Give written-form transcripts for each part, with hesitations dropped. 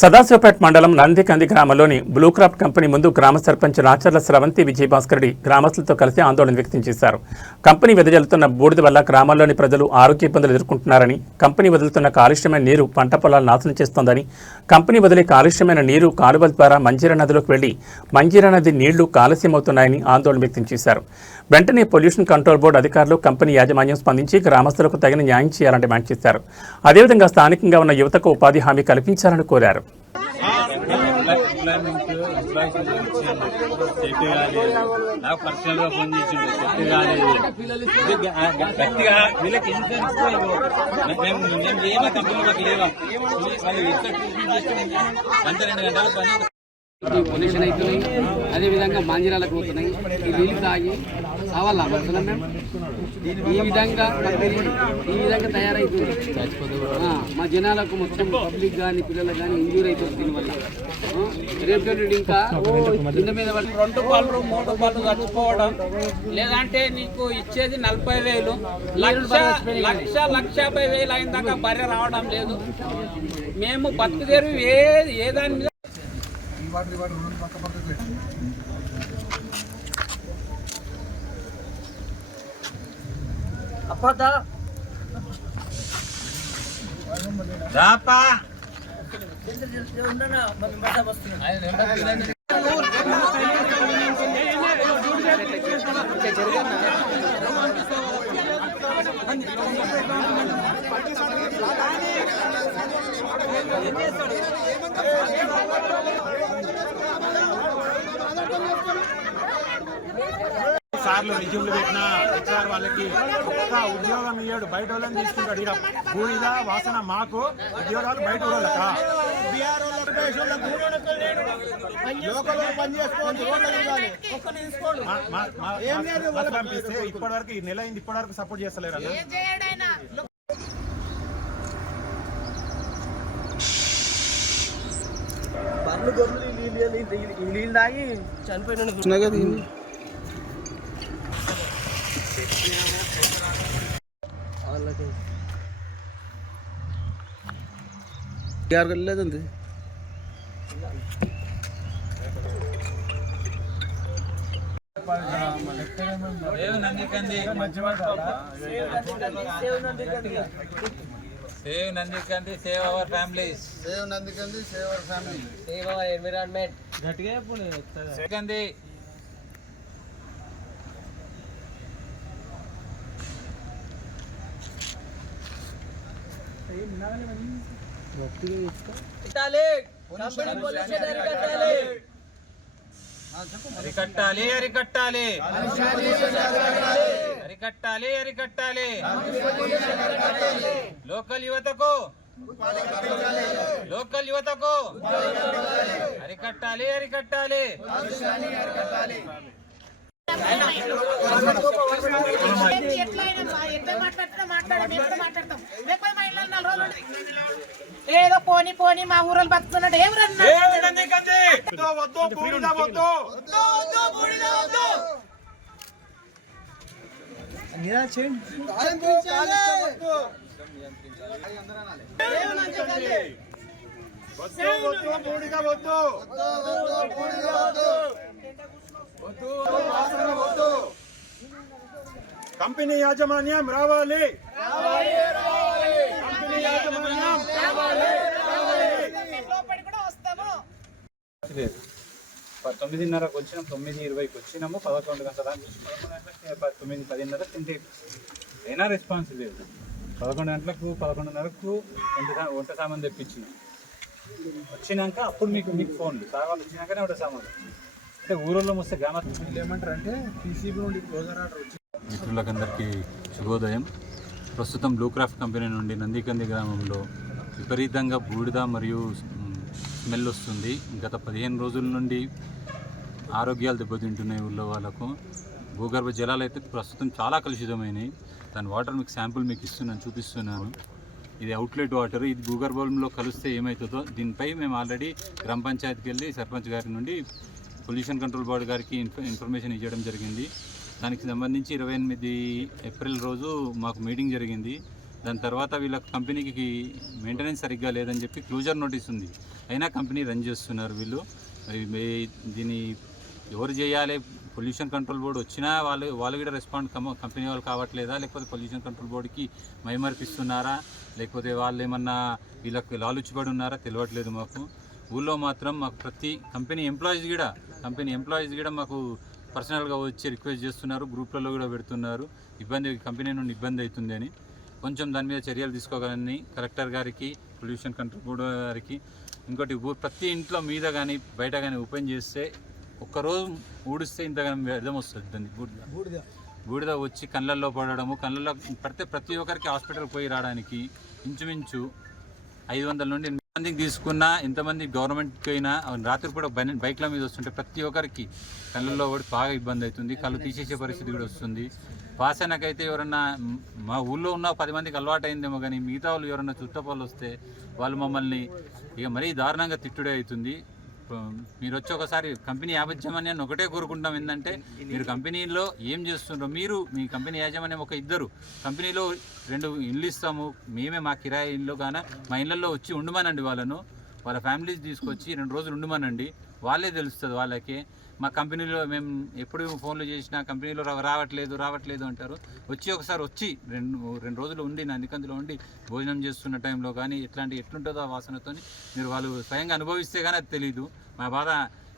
సదాశివపేట మండలం నందికంది గ్రామంలోని బ్లూక్రాఫ్ట్ కంపెనీ ముందు గ్రామ సర్పంచ్ నాచర్ల స్రవంతి విజయభాస్కర్ రెడ్డి గ్రామస్తులతో కలిసి ఆందోళన వ్యక్తం చేశారు. కంపెనీ వెదజల్లుతున్న బూడిద వల్ల గ్రామాల్లోని ప్రజలు ఆరోగ్య ఇబ్బందులు ఎదుర్కొంటున్నారని, కంపెనీ వదులుతున్న కాలుష్యమైన నీరు పంట పొలాలు నాశనం చేస్తోందని, కంపెనీ వదిలే కాలుష్యమైన నీరు కాలువల ద్వారా మంజీరా నదిలోకి వెళ్లి మంజీరా నది నీళ్లు కాలుష్యమవుతున్నాయని ఆందోళన వ్యక్తం చేశారు. వెంటనే పొల్యూషన్ కంట్రోల్ బోర్డు అధికారులు కంపెనీ యాజమాన్యం స్పందించి గ్రామస్తులకు తగిన న్యాయం చేయాలని డిమాండ్ చేశారు. అదేవిధంగా స్థానికంగా ఉన్న యువతకు ఉపాధి హామీ కల్పించాలని కోరారు. నాకు పర్సనల్ గా ఫోన్ చేసిండు, చెప్పి కాలేదు. గట్టిగా వీళ్ళకి ఇన్సూరెన్స్ మేము చేయమా కంపెనీలకు లేవా వాళ్ళు గంట 2 గంటల పని పొల్యూషన్ అవుతున్నాయి. అదేవిధంగా మాంజిరాలకు పోతున్నాయి. ఈ నీళ్ళు తాగి సావాలా పడుతున్నాం మేము. ఈ విధంగా తయారైతుంది. మా జనాలకు మొత్తం పబ్లిక్ కానీ పిల్లలకు కానీ ఇంజూరీ అవుతుంది దీనివల్ల. రేపు ఇంకా కింద మీద 2 రూపాయలు 3 రూపాయలు చచ్చిపోవడం, లేదంటే నీకు ఇచ్చేది 40,000, 1,50,000 అయిన దాకా బర్రె రావడం లేదు. మేము బతుకుదేరు ఏ దాని మీద సార్లు రిజ్యూమ్లు పెట్టినా హెచ్ఆర్ వాళ్ళకి ఒక్క ఉద్యోగం ఇయ్యాడు, బయట వాళ్ళని తీసుకుంటాడు. ఇక బూడిద వాసన మాకు, ఉద్యోగాలు బయట వాళ్ళక పంపిస్తే ఇప్పటి వరకు ఈ నెల అయింది, ఇప్పటి వరకు సపోర్ట్ చేస్తలేరు అన్న. బర్రెలు గొర్రెలు నీళ్ళు తాగి చనిపోయిన లేదండి. Save Nandikandi, save our families. Save Nandikandi, save our family. Save our environment. Nandikandi. అరికట్టాలి అరికట్టాలి అరికట్టాలి అరికట్టాలి లోకల్ యువతకు అరికట్టాలి అరికట్టాలి ఏదో పోని పోని మా ఊరలు బతుకున్నాడు కంపెనీ యాజమాన్యం రావాలి, కంపెనీ యాజమాన్యం రావాలి. 9:30కి వచ్చినాం, 9:20కి వచ్చినాము, 11 గంటల దాకా 9:10 తింటే అయినా రెస్పాన్స్ లేదు. 11 గంటలకు 11:30కు వంట సామాన్ తెప్పించినాం. వచ్చినాక అప్పుడు మీకు ఫోన్లు సామాన్లు వచ్చినాకనే వంట సామాన్లు. అంటే ఊళ్ళో వస్తే గ్రామాలు ఏమంటారు అంటే పీసీబీ నుండి క్లోజర్ ఆర్డర్ వచ్చి. మిత్రులకందరికీ శుభోదయం. ప్రస్తుతం బ్లూక్రాఫ్ట్ కంపెనీ నుండి నందికంది గ్రామంలో విపరీతంగా బూడిద మరియు స్మెల్ వస్తుంది. గత 15 రోజుల నుండి ఆరోగ్యాలు దెబ్బతింటున్నాయి ఊళ్ళో వాళ్ళకు. భూగర్భ జలాలు అయితే ప్రస్తుతం చాలా కలుషితమైనవి. దాని వాటర్ మీకు శాంపుల్ మీకు చూపిస్తున్నాను. ఇది అవుట్లెట్ వాటర్. ఇది భూగర్భంలో కలిస్తే ఏమవుతుందో దీనిపై మేము ఆల్రెడీ గ్రామ పంచాయతీకి వెళ్ళి సర్పంచ్ గారి నుండి పొల్యూషన్ కంట్రోల్ బోర్డు గారికి ఇన్ఫర్మేషన్ ఇవ్వడం జరిగింది. దానికి సంబంధించి 28 ఏప్రిల్ రోజు మాకు మీటింగ్ జరిగింది. దాని తర్వాత వీళ్ళ కంపెనీకి మెయింటెనెన్స్ సరిగ్గా లేదని చెప్పి క్లోజర్ నోటీస్ ఉంది. అయినా కంపెనీ రన్ చేస్తున్నారు వీళ్ళు. మరి దీన్ని ఎవరు చేయాలి? పొల్యూషన్ కంట్రోల్ బోర్డు వచ్చినా వాళ్ళు కూడా రెస్పాండ్ కంపెనీ వాళ్ళు కావట్లేదా, లేకపోతే పొల్యూషన్ కంట్రోల్ బోర్డుకి మైమర్పిస్తున్నారా, లేకపోతే వాళ్ళు ఏమన్నా వీళ్ళకి లాలుచిపడి ఉన్నారా తెలియట్లేదు మాకు. ఊళ్ళో మాత్రం మాకు ప్రతి కంపెనీ ఎంప్లాయీస్ కూడా మాకు పర్సనల్గా వచ్చి రిక్వెస్ట్ చేస్తున్నారు, గ్రూప్లలో కూడా పెడుతున్నారు. కంపెనీ నుండి ఇబ్బంది అవుతుంది అని. కొంచెం దాని మీద చర్యలు తీసుకోగలని కలెక్టర్ గారికి, పొల్యూషన్ కంట్రోల్ బోర్డు గారికి. ఇంకోటి ప్రతి ఇంట్లో మీద కానీ బయట కానీ ఓపెన్ చేస్తే ఒక్కరోజు ఊడిస్తే ఇంతగానో వ్యర్థం వస్తుంది. దాన్ని బూడిద వచ్చి కళ్ళల్లో పడడము, కళ్ళల్లో పడితే ప్రతి ఒక్కరికి హాస్పిటల్ పోయి రావడానికి ఇంచుమించు 500 నుండి 800 మందికి తీసుకున్నా, ఎంతమంది గవర్నమెంట్కి అయినా రాత్రిపూట బైక్ల మీద వస్తుంటే ప్రతి ఒక్కరికి కళ్ళల్లో కూడా బాగా ఇబ్బంది అవుతుంది. కళ్ళు తీసేసే పరిస్థితి కూడా వస్తుంది. వాసనకైతే ఎవరన్నా మా ఊళ్ళో ఉన్న 10 మందికి అలవాటు అయిందేమో, కానీ మిగతా వాళ్ళు ఎవరన్నా చుట్టపళ్ళు వస్తే వాళ్ళు మమ్మల్ని ఇక మరీ దారుణంగా తిట్టుడే అవుతుంది. మీరు వచ్చి ఒకసారి కంపెనీ యాజమాన్యాన్ని ఒకటే కోరుకుంటాం, ఏంటంటే మీరు కంపెనీలో ఏం చేస్తుండ్రో, మీరు మీ కంపెనీ యాజమాన్యం ఒక 2 కంపెనీలో 2 ఇళ్ళు ఇస్తాము, మేమే మా కిరాయి ఇల్లు కానీ మా ఇళ్ళల్లో వచ్చి ఉండమనండి. వాళ్ళ ఫ్యామిలీస్ తీసుకొచ్చి 2 రోజులు ఉండమనండి. వాళ్ళే తెలుస్తుంది వాళ్ళకి. మా కంపెనీలో మేము ఎప్పుడు ఫోన్లు చేసినా కంపెనీలో రావట్లేదు అంటారు. ఒకసారి వచ్చి 2 రోజులు ఉండి నందికందులో ఉండి భోజనం చేస్తున్న టైంలో కానీ ఎట్లుంటుందో ఆ వాసనతో మీరు వాళ్ళు స్వయంగా అనుభవిస్తే కానీ అది తెలీదు. మా బాధ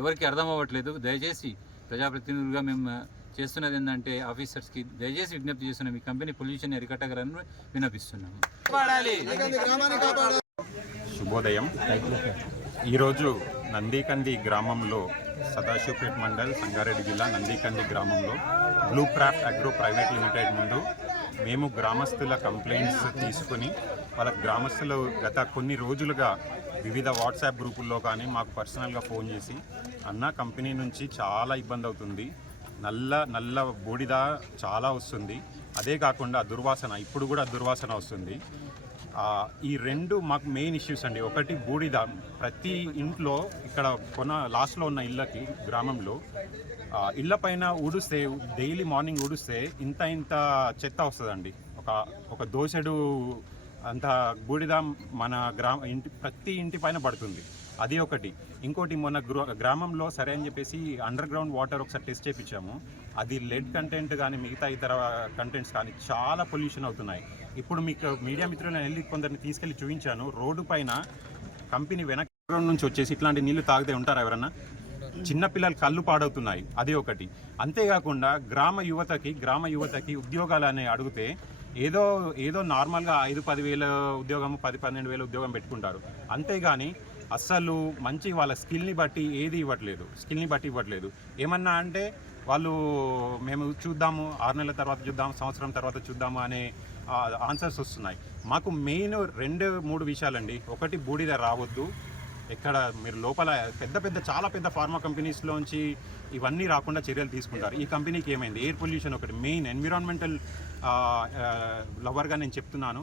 ఎవరికి అర్థం అవ్వట్లేదు. దయచేసి ప్రజాప్రతినిధులుగా మేము చేస్తున్నది ఏంటంటే ఆఫీసర్స్కి దయచేసి విజ్ఞప్తి చేస్తున్నాం, ఈ కంపెనీ పొల్యూషన్ అరికట్టగలని విన్నపిస్తున్నాము. శుభోదయం. ఈరోజు నందికంది గ్రామంలో, సదాశివపేట్ మండల్, సంగారెడ్డి జిల్లా నందికంది గ్రామంలో blue craft agro private limited ముందు మేము గ్రామస్తుల కంప్లైంట్స్ తీసుకుని వాళ్ళ గ్రామస్తులు గత కొన్ని రోజులుగా వివిధ వాట్సాప్ గ్రూపుల్లో కానీ మాకు పర్సనల్గా ఫోన్ చేసి, అన్న కంపెనీ నుంచి చాలా ఇబ్బంది అవుతుంది, నల్ల బూడిద చాలా వస్తుంది, అదే కాకుండా దుర్వాసన, ఇప్పుడు కూడా దుర్వాసన వస్తుంది. ఈ 2 మాకు మెయిన్ ఇష్యూస్ అండి. ఒకటి బూడిద. ప్రతి ఇంట్లో ఇక్కడ లాస్ట్లో ఉన్న ఇళ్ళకి గ్రామంలో ఇళ్ళ పైన ఊడుస్తే, డైలీ మార్నింగ్ ఊడుస్తే ఇంత చెత్త వస్తుందండి. ఒక దోసెడు అంత బూడిద మన ప్రతి ఇంటి పైన పడుతుంది. అది ఒకటి. ఇంకోటి, మొన్న గ్రామంలో సరే అని చెప్పేసి అండర్ గ్రౌండ్ వాటర్ ఒకసారి టెస్ట్ చేయించాము. అది లెడ్ కంటెంట్ కానీ మిగతా ఇతర కంటెంట్స్ కానీ చాలా పొల్యూషన్ అవుతున్నాయి. ఇప్పుడు మీకు మీడియా మిత్రులను వెళ్ళి కొందరిని తీసుకెళ్ళి చూపించాను. రోడ్డు పైన కంపెనీ వెనక గ్రౌండ్ నుంచి వచ్చేసి ఇట్లాంటి నీళ్లు తాగితే ఉంటారా ఎవరన్నా? చిన్నపిల్లలు కళ్ళు పాడవుతున్నాయి. అది ఒకటి. అంతేకాకుండా గ్రామ యువతకి ఉద్యోగాలు అని అడిగితే ఏదో నార్మల్గా 5-10 వేల ఉద్యోగం, 10-12 వేల ఉద్యోగం పెట్టుకుంటారు. అంతేగాని అస్సలు మంచి వాళ్ళ స్కిల్ని బట్టి ఇవ్వట్లేదు. ఏమన్నా అంటే వాళ్ళు మేము చూద్దాము, 6 నెలల తర్వాత చూద్దాం, సంవత్సరం తర్వాత చూద్దాము అనే ఆన్సర్స్ వస్తున్నాయి. మాకు మెయిన్ 2-3 విషయాలండి. ఒకటి, బూడిద రావద్దు. ఎక్కడ మీరు లోపల చాలా పెద్ద ఫార్మా కంపెనీస్లోంచి ఇవన్నీ రాకుండా చర్యలు తీసుకుంటారు. ఈ కంపెనీకి ఏమైంది? ఎయిర్ పొల్యూషన్ ఒకటి మెయిన్. ఎన్విరాన్మెంటల్ లవర్గా నేను చెప్తున్నాను.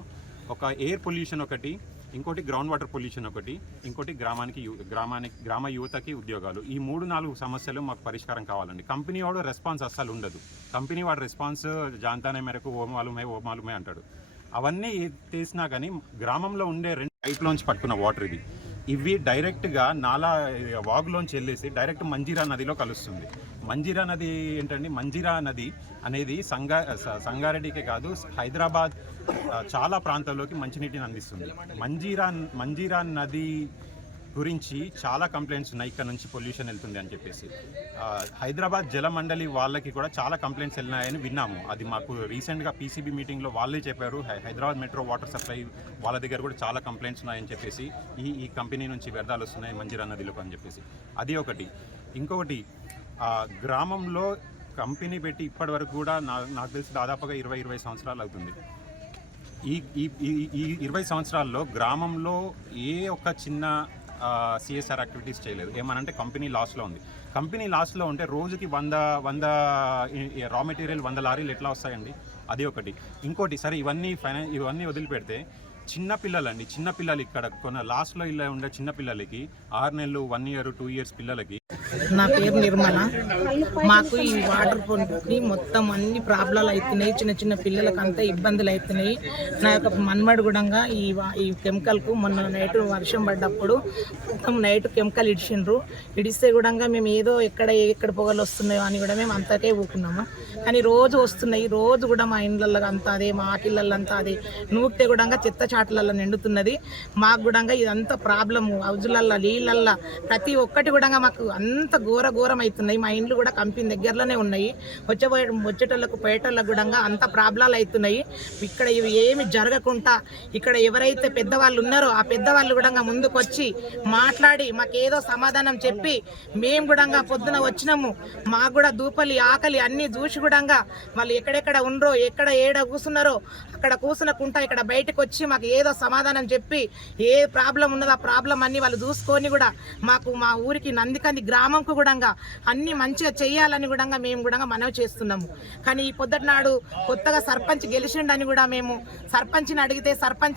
ఒక ఎయిర్ పొల్యూషన్ ఒకటి, ఇంకోటి గ్రౌండ్ వాటర్ పొల్యూషన్ ఒకటి, ఇంకోటి గ్రామ యువతకి ఉద్యోగాలు. ఈ 3-4 సమస్యలు మాకు పరిష్కారం కావాలండి. కంపెనీ వాడు రెస్పాన్స్ అస్సలు ఉండదు. కంపెనీ వాడు రెస్పాన్స్ జాంతానే మేరకు ఓ మాలుమే అంటాడు. అవన్నీ చేసినా కానీ గ్రామంలో ఉండే 2 పైప్లోంచి పట్టుకున్న వాటర్ ఇవి డైరెక్ట్గా వాగులోంచి వెళ్ళేసి డైరెక్ట్ మంజీరా నదిలో కలుస్తుంది. మంజీరా నది ఏంటండి? మంజీరా నది అనేది సంగారెడ్డికే కాదు, హైదరాబాద్ చాలా ప్రాంతాల్లోకి మంచినీటిని అందిస్తుంది. మంజీరా నది గురించి చాలా కంప్లైంట్స్ ఉన్నాయి, ఇక్కడ నుంచి పొల్యూషన్ వెళ్తుంది అని చెప్పేసి. హైదరాబాద్ జల మండలి వాళ్ళకి కూడా చాలా కంప్లైంట్స్ వెళ్ళినాయని విన్నాము. అది మాకు రీసెంట్గా పీసీబీ మీటింగ్లో వాళ్ళే చెప్పారు. హైదరాబాద్ మెట్రో వాటర్ సప్లై వాళ్ళ దగ్గర కూడా చాలా కంప్లైంట్స్ ఉన్నాయని చెప్పేసి, ఈ కంపెనీ నుంచి వ్యర్థాలు వస్తున్నాయి మంజీరా నదిలోకి అని చెప్పేసి. అది ఒకటి. ఇంకొకటి, గ్రామంలో కంపెనీ పెట్టి ఇప్పటి వరకు కూడా నాకు తెలిసి దాదాపుగా 20 సంవత్సరాలు అవుతుంది. ఈ 20 సంవత్సరాల్లో గ్రామంలో ఏ ఒక్క చిన్న సిఎస్ఆర్ యాక్టివిటీస్ చేయలేదు. ఏమనంటే కంపెనీ లాస్లో ఉంది. కంపెనీ లాస్లో ఉంటే రోజుకి 100 రా మెటీరియల్ 100 లారీలు ఎట్లా వస్తాయండి? అది ఒకటి. ఇంకోటి, సరే ఇవన్నీ వదిలిపెడితే చిన్నపిల్లలు ఇక్కడ లాస్ట్లో ఇలా ఉండే చిన్నపిల్లలకి 6 నెలలు, 1 year, 2 years పిల్లలకి నా పేరు నిర్మల. మాకు ఈ వాటర్ పంపుకి మొత్తం అన్ని ప్రాబ్లాలు అవుతున్నాయి. చిన్న చిన్న పిల్లలకు అంతా ఇబ్బందులు అవుతున్నాయి. నా యొక్క మన్మడు కూడా ఈ కెమికల్కు మొన్న నైట్ వర్షం పడ్డప్పుడు మొత్తం నైట్ కెమికల్ ఇడిస్తే కూడా మేము ఏదో ఎక్కడ పొగలు వస్తున్నాయో అని కూడా మేము అంతకే ఊకున్నాము. కానీ రోజు వస్తున్నాయి. రోజు కూడా మా ఇండ్లలో అంతా అదే, మా ఆకిళ్ళల్లో అంతా అదే. నూకితే కూడా చెత్త చాటులలో నిండుతున్నది. మాకు కూడా ఇదంతా ప్రాబ్లము. హౌజులల్లో నీళ్ళల్లో ప్రతి ఒక్కటి కూడా మాకు అంత ఘోరం అవుతున్నాయి. మా ఇండ్లు కూడా కంపెనీ దగ్గరలోనే ఉన్నాయి. వచ్చేటోళ్ళకు పోయేటోళ్ళకు కూడా అంత ప్రాబ్లాలు అవుతున్నాయి. ఇక్కడ ఇవి ఏమి జరగకుండా ఇక్కడ ఎవరైతే పెద్దవాళ్ళు ఉన్నారో ఆ పెద్దవాళ్ళు కూడా ముందుకు వచ్చి మాట్లాడి మాకేదో సమాధానం చెప్పి మేము కూడా పొద్దున వచ్చినాము. మాకు కూడా దూపలి ఆకలి అన్నీ చూసి కూడా వాళ్ళు ఎక్కడెక్కడ ఉండరో ఏడ కూర్చున్నారో అక్కడ కూర్చునకుంటా ఇక్కడ బయటకు వచ్చి మాకు ఏదో సమాధానం చెప్పి ఏ ప్రాబ్లం ఉన్నదో ఆ ప్రాబ్లం అన్ని వాళ్ళు చూసుకొని కూడా మాకు మా ఊరికి నందికంది గ్రామంకు కూడా అన్ని మంచిగా చేయాలని కూడా మేము కూడా మనవి చేస్తున్నాము. కానీ ఈ పొద్దుటి నాడు కొత్తగా సర్పంచ్ గెలిచిండని కూడా మేము సర్పంచ్ని అడిగితే సర్పంచ్